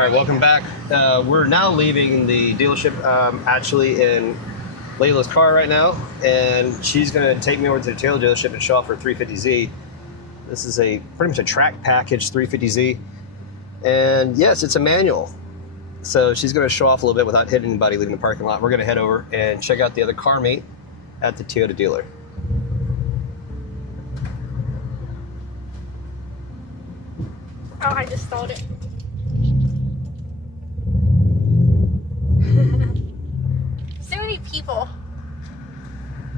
All right, welcome back. We're now leaving the dealership, actually in Layla's car right now, and she's going to take me over to the Taylor dealership and show off her 350Z. This is a pretty much a track package 350Z, and yes, it's a manual. So she's going to show off a little bit without hitting anybody leaving the parking lot. We're going to head over and check out the other car meet at the Toyota dealer. Oh, I just stalled it. So many people.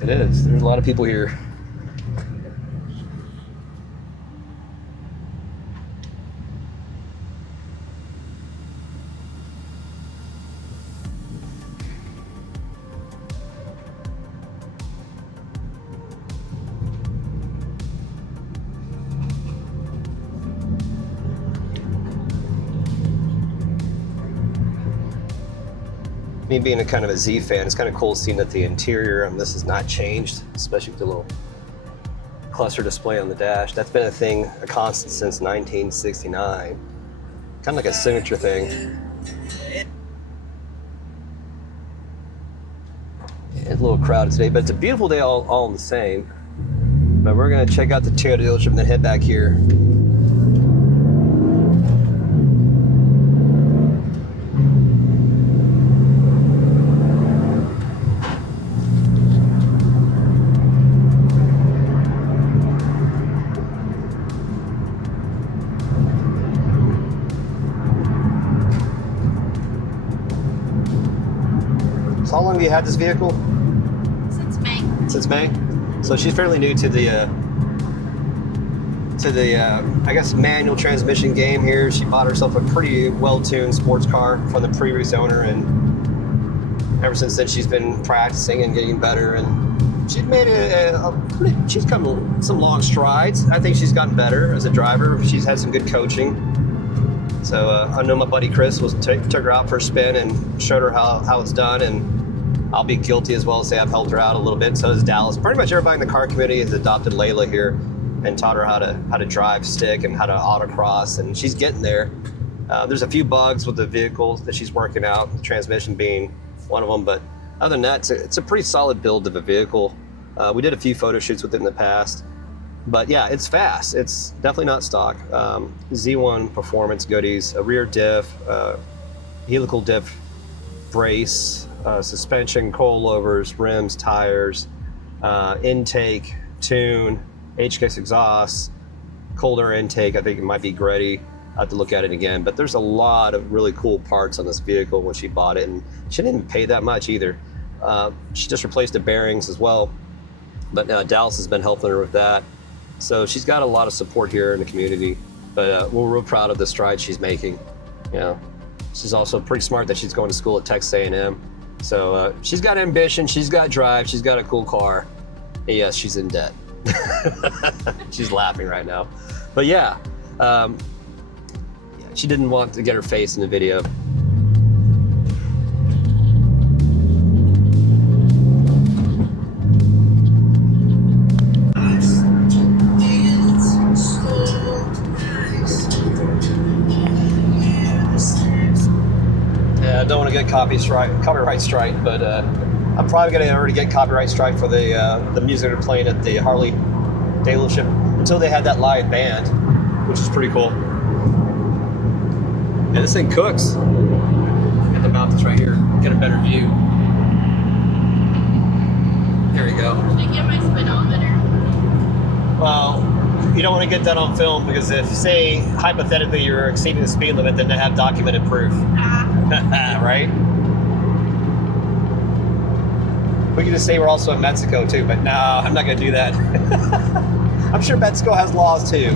It is. There's a lot of people here. Me being a kind of a Z fan, it's kind of cool seeing that the interior, this has not changed, especially with the little cluster display on the dash. That's been a thing, a constant since 1969. Kind of like a signature thing. It's a little crowded today, but it's a beautiful day all the same. But we're gonna check out the Toyota dealership and then head back here. So how long have you had this vehicle? Since May. Since May? So she's fairly new to the I guess manual transmission game here. She bought herself a pretty well-tuned sports car from the previous owner, and ever since then she's been practicing and getting better, and she's made she's come some long strides. I think she's gotten better as a driver. She's had some good coaching. So I know my buddy Chris took her out for a spin and showed her how it's done, and I'll be guilty as well to say I've helped her out a little bit. So has Dallas. Pretty much everybody in the car community has adopted Layla here and taught her how to drive stick and how to autocross, and she's getting there. There's a few bugs with the vehicles that she's working out, the transmission being one of them, but other than that, it's a pretty solid build of a vehicle. We did a few photo shoots with it in the past. But yeah, it's fast. It's definitely not stock. Z1 performance goodies, a rear diff, helical diff brace, suspension, coilovers, rims, tires, intake, tune, HKS exhaust, cold air intake. I think it might be Gretty. I have to look at it again. But there's a lot of really cool parts on this vehicle when she bought it, and she didn't even pay that much either. She just replaced the bearings as well. But Dallas has been helping her with that. So she's got a lot of support here in the community, but we're real proud of the strides she's making. You know, she's also pretty smart that she's going to school at Texas A&M. So she's got ambition, she's got drive, she's got a cool car. And yes, she's in debt. She's laughing right now. But yeah, she didn't want to get her face in the video. I don't want to get copyright strike, but I'm probably going to already get copyright strike for the music they're playing at the Harley dealership until they had that live band, which is pretty cool. Yeah, this thing cooks. Get the mount that's right here. Get a better view. There we go. Should I get my speedometer? Well, you don't want to get that on film because if, say, hypothetically you're exceeding the speed limit, then they have documented proof. Right? We can just say we're also in Mexico too, but no, I'm not going to do that. I'm sure Mexico has laws too.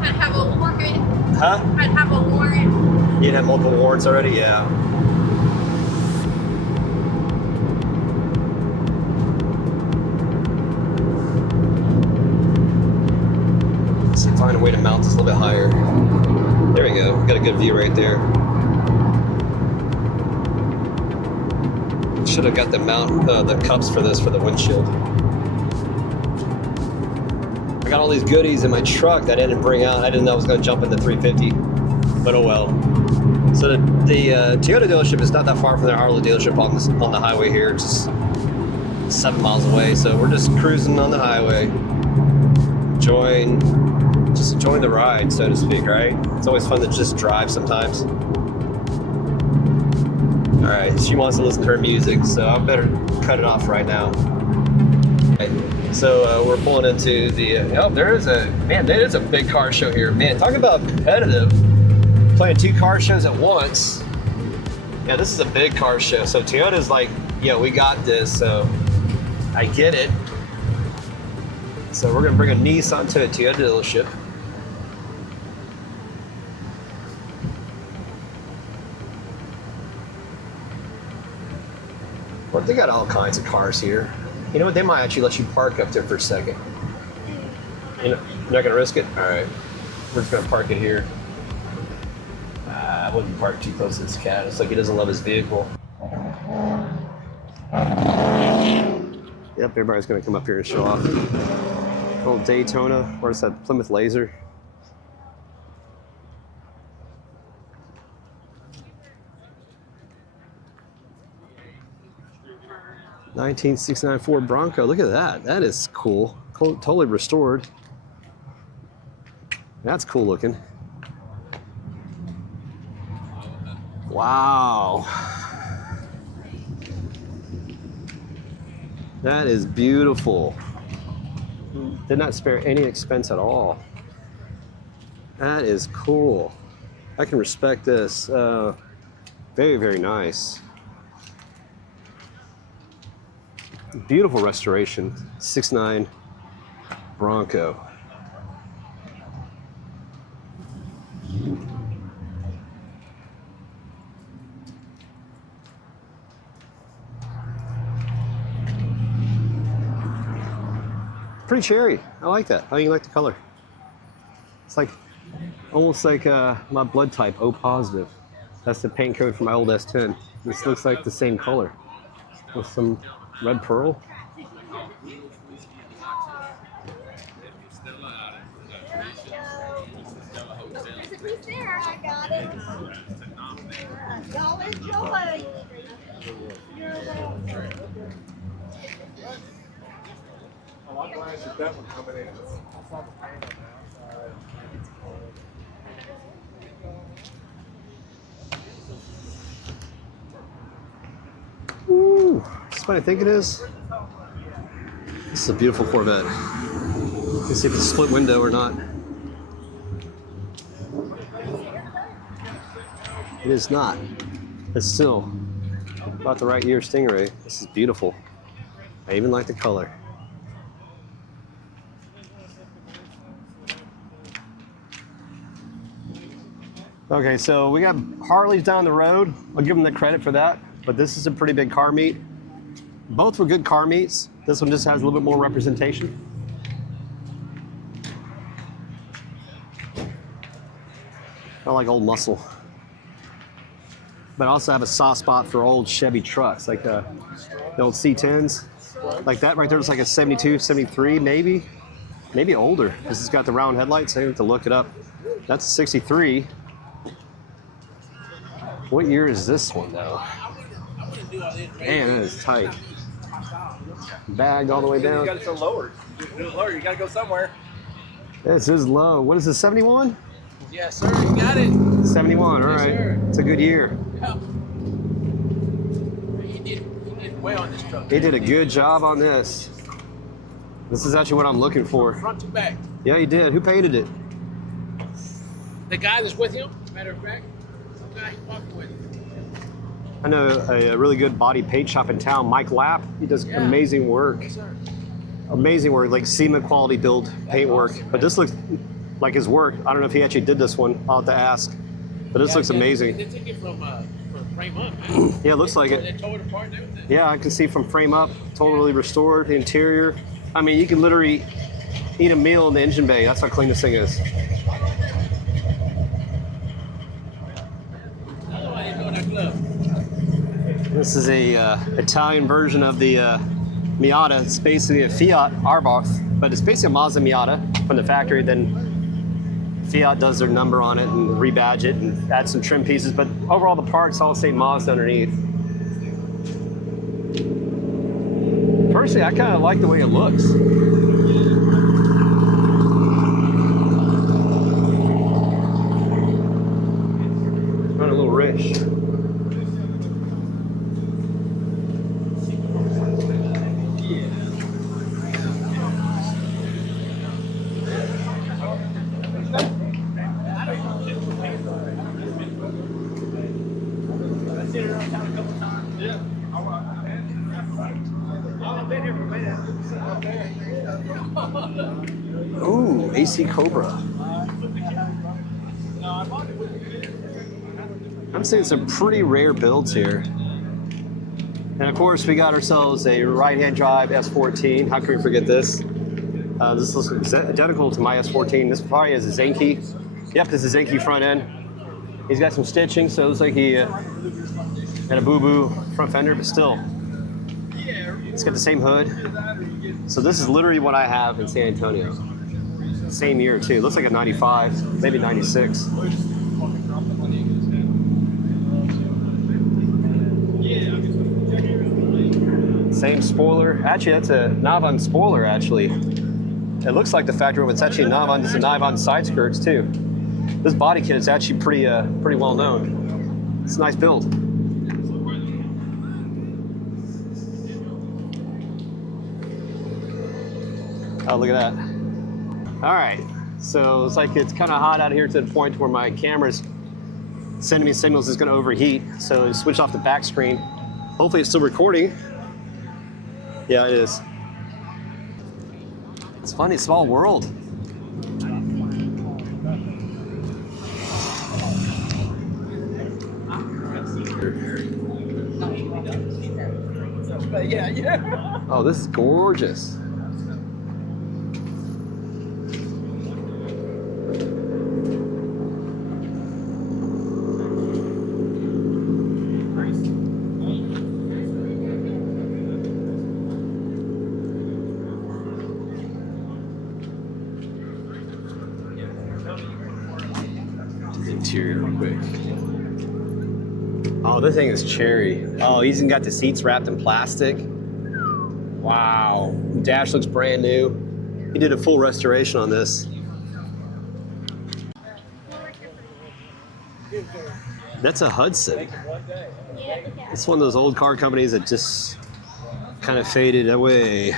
I'd have a warrant. Huh? I'd have a warrant. You'd have multiple warrants already? Yeah. Let's see, find a way to mount this a little bit higher. There we go. Got a good view right there. Should have got the mount, the cups for this for the windshield. I got all these goodies in my truck that I didn't bring out. I didn't know I was going to jump into 350. but oh well. So the Toyota dealership is not that far from the Harley dealership on the highway here. It's just 7 miles away. So we're just cruising on the highway, enjoying the ride, so to speak. Right? It's always fun to just drive sometimes. All right, she wants to listen to her music, so I better cut it off right now. Okay, so we're pulling into the. There is a big car show here. Man, talk about competitive. Playing 2 car shows at once. Yeah, this is a big car show. So Toyota's like, we got this. So I get it. So we're gonna bring a Nissan to a Toyota dealership. Well, they got all kinds of cars here. You know what? They might actually let you park up there for a second. You're not gonna risk it? All right. We're just gonna park it here. I wouldn't park too close to this cat. It's like he doesn't love his vehicle. Yep, everybody's gonna come up here and show off. Old Daytona. Where's that Plymouth Laser? '69 Ford Bronco. Look at that. That is cool. Totally restored. That's cool looking. Wow. That is beautiful. Did not spare any expense at all. That is cool. I can respect this. Very, very nice. Beautiful restoration. '69 Bronco. Pretty cherry. I like that. How do you like the color? It's like almost like my blood type, O positive. That's the paint code for my old S10. This looks like the same color with some red pearl. I got it. Y'all enjoy. You're welcome. I'm glad that that one coming in. Ooh, that's what I think it is. This is a beautiful Corvette. Let's see if it's a split window or not. It is not. It's still about the right year Stingray. This is beautiful. I even like the color. Okay, so we got Harleys down the road. I'll give them the credit for that, but this is a pretty big car meet. Both were good car meets. This one just has a little bit more representation. I like old muscle. But I also have a soft spot for old Chevy trucks, like the old C10s. Like that right there is like a 72, 73, maybe older. This has got the round headlights. I have to look it up. That's a 63. What year is this one though? Man, that is tight. Bagged all the way down. You got it so lower. Do it lower. You got to go somewhere. This is low. What is this, 71? Yes, sir. You got it. 71, all Yes, right. sir. It's a good year. Yeah. He did well on this truck. He did a good job on this. This is actually what I'm looking for. Front to back. Yeah, he did. Who painted it? The guy that's with him, matter of fact, some guy he's walking with. I know a really good body paint shop in town, Mike Lapp. He does amazing work. Yes, sir. Amazing work, like SEMA quality build paint work. But this looks like his work. I don't know if he actually did this one. I'll have to ask. But this looks amazing. They took it from frame up, man. Yeah, it looks like They it. tore it apart and everything. Yeah, I can see from frame up, totally restored. The interior. I mean, you can literally eat a meal in the engine bay. That's how clean this thing is. That's why they doing that glove. This is a Italian version of the Miata. It's basically a Fiat Abarth, but it's basically a Mazda Miata from the factory, then Fiat does their number on it and rebadge it and add some trim pieces, but overall the parts all say Mazda underneath. Personally, I kind of like the way it looks. Run a little rich. Ooh, AC Cobra. I'm seeing some pretty rare builds here. And of course, we got ourselves a right-hand drive S14. How can we forget this? This looks identical to my S14. This probably has a Zenki. Yep, this is a Zenki front end. He's got some stitching, so it looks like he had a boo-boo front fender, but still. It's got the same hood. So this is literally what I have in San Antonio. Same year too. Looks like a 95, maybe 96. Same spoiler. Actually, that's a Navan spoiler, actually. It looks like the factory, but it's actually a Navan. It's a Navan side skirts too. This body kit is actually pretty well known. It's a nice build. Oh, look at that. All right, so it's like it's kind of hot out here to the point where my camera's sending me signals it's gonna overheat. So I switched off the back screen. Hopefully it's still recording. Yeah, it is. It's funny, small world. Yeah. Oh, this is gorgeous. Interior real quick. Oh, this thing is cherry. Oh, he's even got the seats wrapped in plastic. Wow. Dash looks brand new. He did a full restoration on this. That's a Hudson. It's one of those old car companies that just kind of faded away.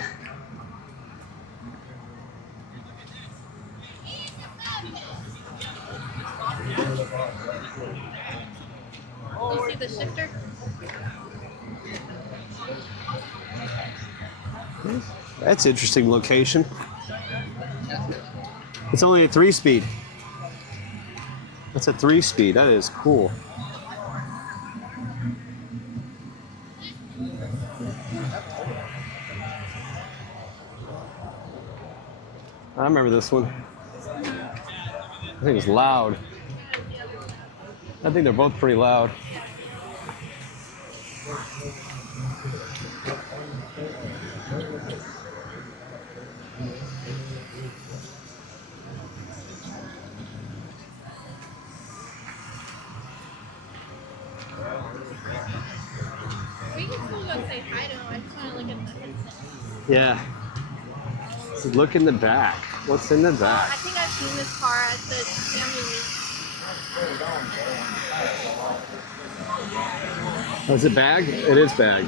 You see the shifter? That's an interesting location. It's only a 3-speed. That's a 3-speed. That is cool. I remember this one. I think it was loud. I think they're both pretty loud. We can still go say hi to him. I just want to look at the headset. Yeah. So look in the back. What's in the back? I think I've seen this car at the family meet. Oh, is it bag? It is bag.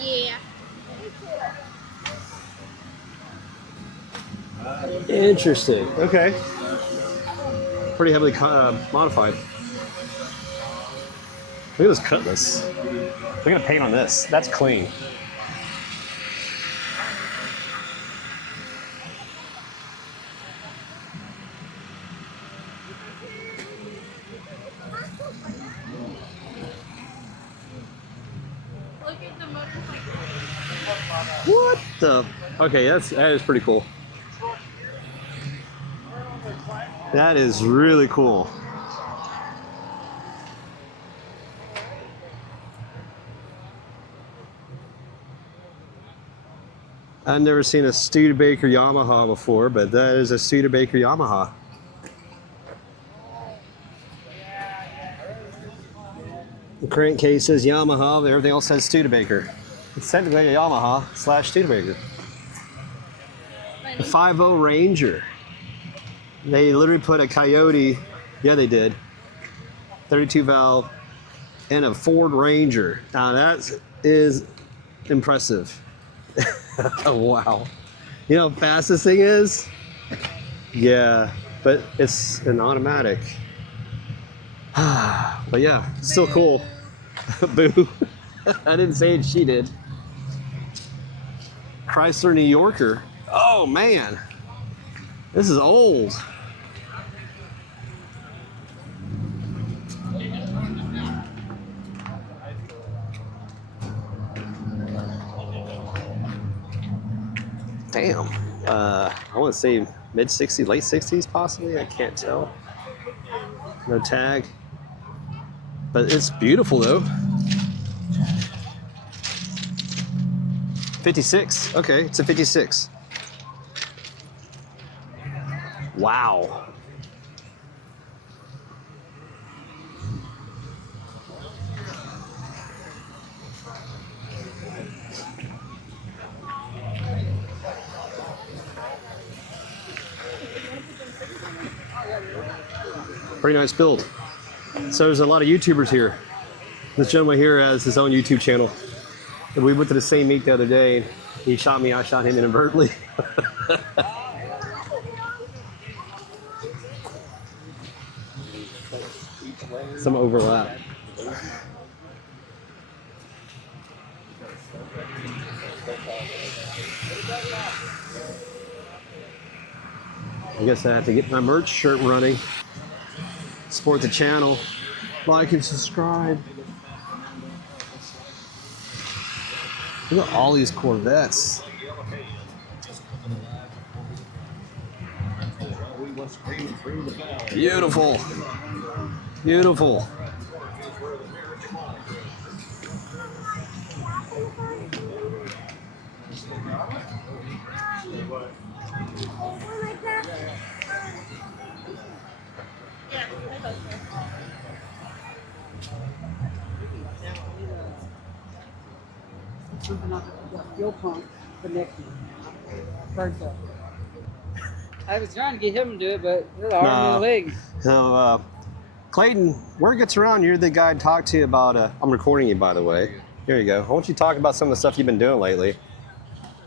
Yeah. Interesting. Okay. Pretty heavily modified. Look at this cutlass. Look at the paint on this. That's clean. Look at the motorcycle. What the? Okay, that is pretty cool. That is really cool. I've never seen a Studebaker Yamaha before, but that is a Studebaker Yamaha. The crankcase says Yamaha, but everything else says Studebaker. It's technically a Yamaha / Studebaker. The 5.0 Ranger. They literally put a Coyote, yeah they did, 32 valve, and a Ford Ranger. Now that is impressive. Oh, wow. You know how fast this thing is? Yeah, but it's an automatic. But yeah, still cool. Boo. I didn't say it, she did. Chrysler New Yorker. Oh man, this is old. Damn. I want to say mid 60s, late 60s possibly. I can't tell. No tag. But it's beautiful though. 56. Okay, it's a 56. Wow. Pretty nice build. So there's a lot of YouTubers here. This gentleman here has his own YouTube channel. And we went to the same meet the other day. He shot me, I shot him inadvertently. Some overlap. I guess I have to get my merch shirt running. Support the channel. Like and subscribe. Look at all these Corvettes. Beautiful. Beautiful. Something off the fuel pump connected. Burnt up. I was trying to get him to do it, but there's an arm and a leg. So, Clayton, word gets around, you're the guy to talk to about, I'm recording you by the way. Here you go. Why don't you talk about some of the stuff you've been doing lately?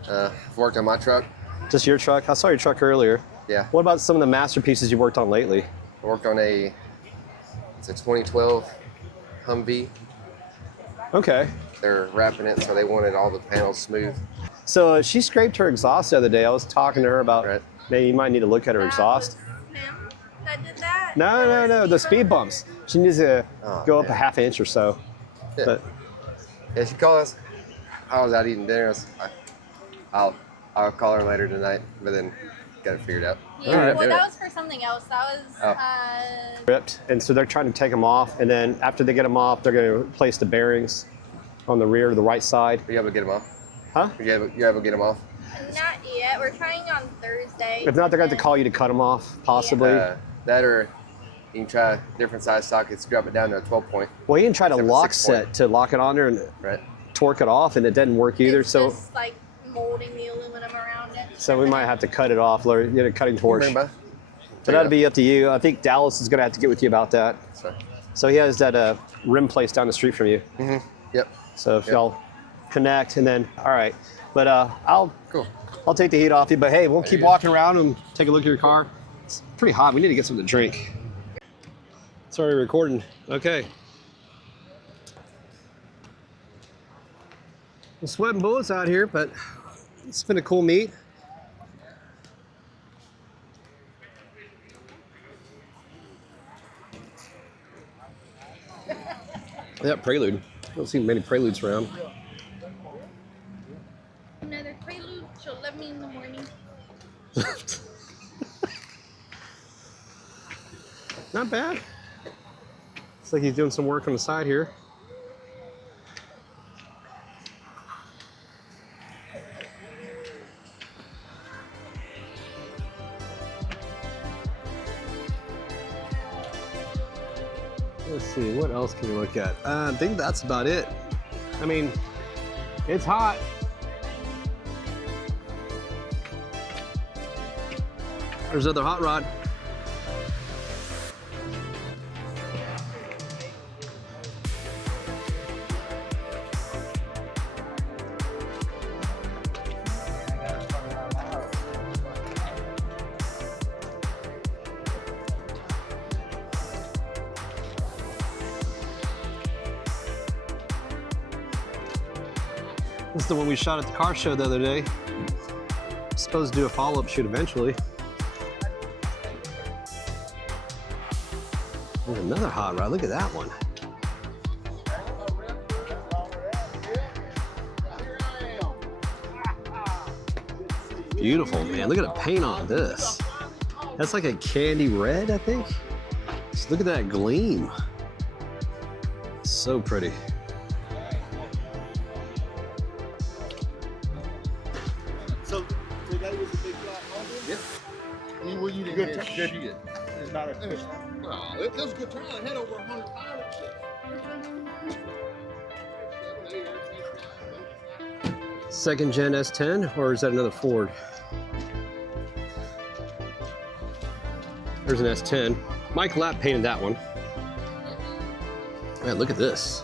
I've worked on my truck. Just your truck? I saw your truck earlier. Yeah. What about some of the masterpieces you worked on lately? I worked on it's a 2012 Humvee. Okay. They're wrapping it, so they wanted all the panels smooth. So she scraped her exhaust the other day. I was talking to her about Right. maybe you might need to look at her exhaust. Him that did that? No, the speed bumps. She needs to go up yeah. a half inch or so. Yeah. But Yeah, she called us. I was out eating dinner. I'll call her later tonight, but then got it figured out. Yeah, Alright. well, that was for something else. That was, ripped, and so they're trying to take them off, and then after they get them off, they're going to replace the bearings on the rear, the right side. Are you able to get them off? Huh? You able to get them off? not yet. We're trying on Thursday. If not, they're going to have to call you to cut them off, possibly. That or you can try different size sockets, drop it down to a 12 point. Well, you can try to Except for lock 6 set point. to lock it on there and Right. torque it off, and it doesn't work either. It's So, just like molding the aluminum around it. so we might have to cut it off, or get a cutting torch. Bring both? But that'd be up to you. I think Dallas is going to have to get with you about that. Sorry. So he has that rim place down the street from you. Yep. So if Yep. y'all connect, and then all right. But Cool. I'll take the heat off you. But hey, we'll keep walking around and take a look at your car. It's pretty hot. We need to get something to drink. It's already recording. Okay. We're sweating bullets out here, but it's been a cool meet. That Prelude. I don't see many Preludes around. Another prelude. She'll love me in the morning. Not bad. Looks like he's doing some work on the side here. Let's see. see, what else can we look at? I think that's about it. I mean, it's hot. There's another hot rod. This is the one we shot at the car show the other day. Supposed to do a follow-up shoot eventually. There's another hot rod. Look at that one. Beautiful, man. Look at the paint on this. That's like a candy red, I think. Just look at that gleam. So pretty. So today was a big flat Monday? Yep. Were you good? It's not official. No, it was a good turnout. I had over 100 pilots. Second gen S10, or is that another Ford? There's an S10. Mike Lapp painted that one. Man, look at this.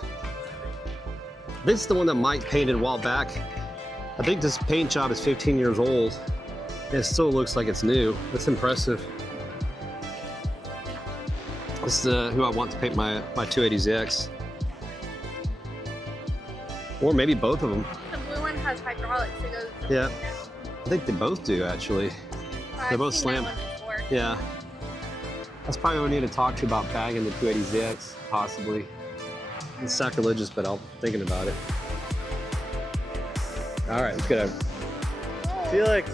This is the one that Mike painted a while back. I think this paint job is 15 years old. And it still looks like it's new. That's impressive. This is who I want to paint my 280ZX. Or maybe both of them. The blue one has hydraulics. It goes. Yeah. I think they both do, actually. They're both slam. Yeah. That's probably what we need to talk to you about bagging the 280ZX, possibly. It's sacrilegious, but I'm thinking about it. All right, let's go. Felix.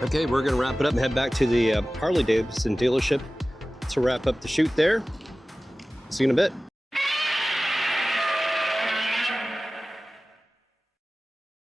Okay, we're gonna wrap it up and head back to the Harley Davidson dealership to wrap up the shoot there. See you in a bit.